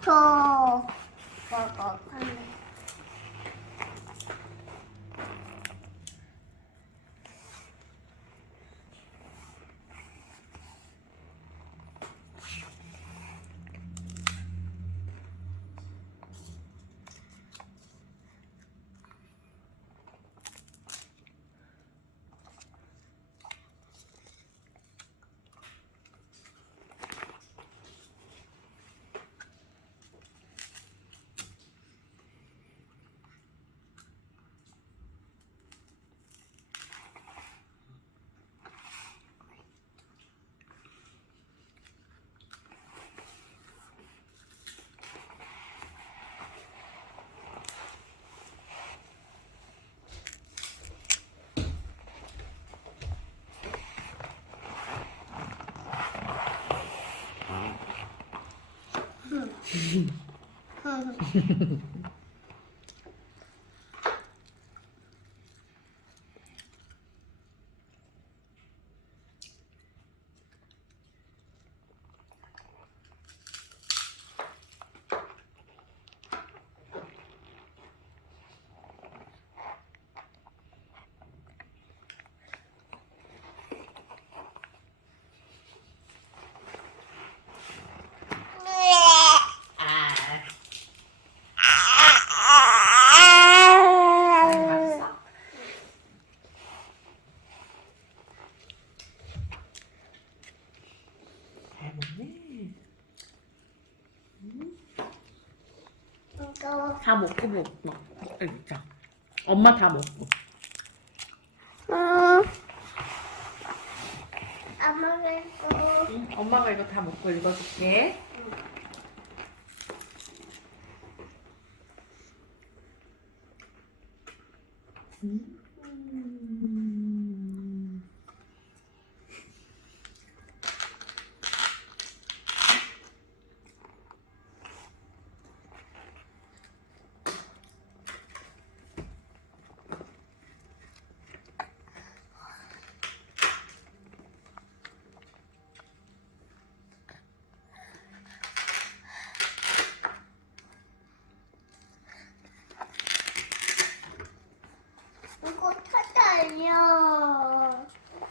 저 먹어. 잘 먹네. 이거 다 먹고 먹자. 엄마 다 먹고. 엄마가 이거 응? 엄마가 이거 다 먹고 읽어줄게. 이거 타달려.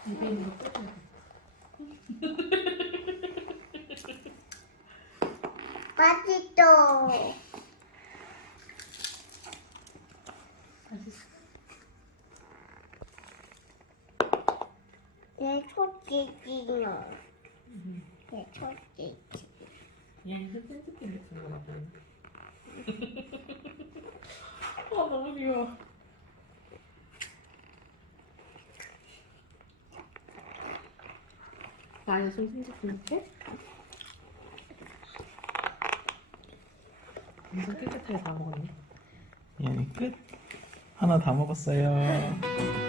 입에 있는 거 뜯어야 돼. 맛있어. 맛있어. 내 초찌기요. 내 초찌기. 얘는 끈적끈적 생긴 거 같아. 너무 귀여워. 나의 손 끈적끈적해? 엄청 깨끗하게 다 먹었네. 예, 끝. 하나 다 먹었어요.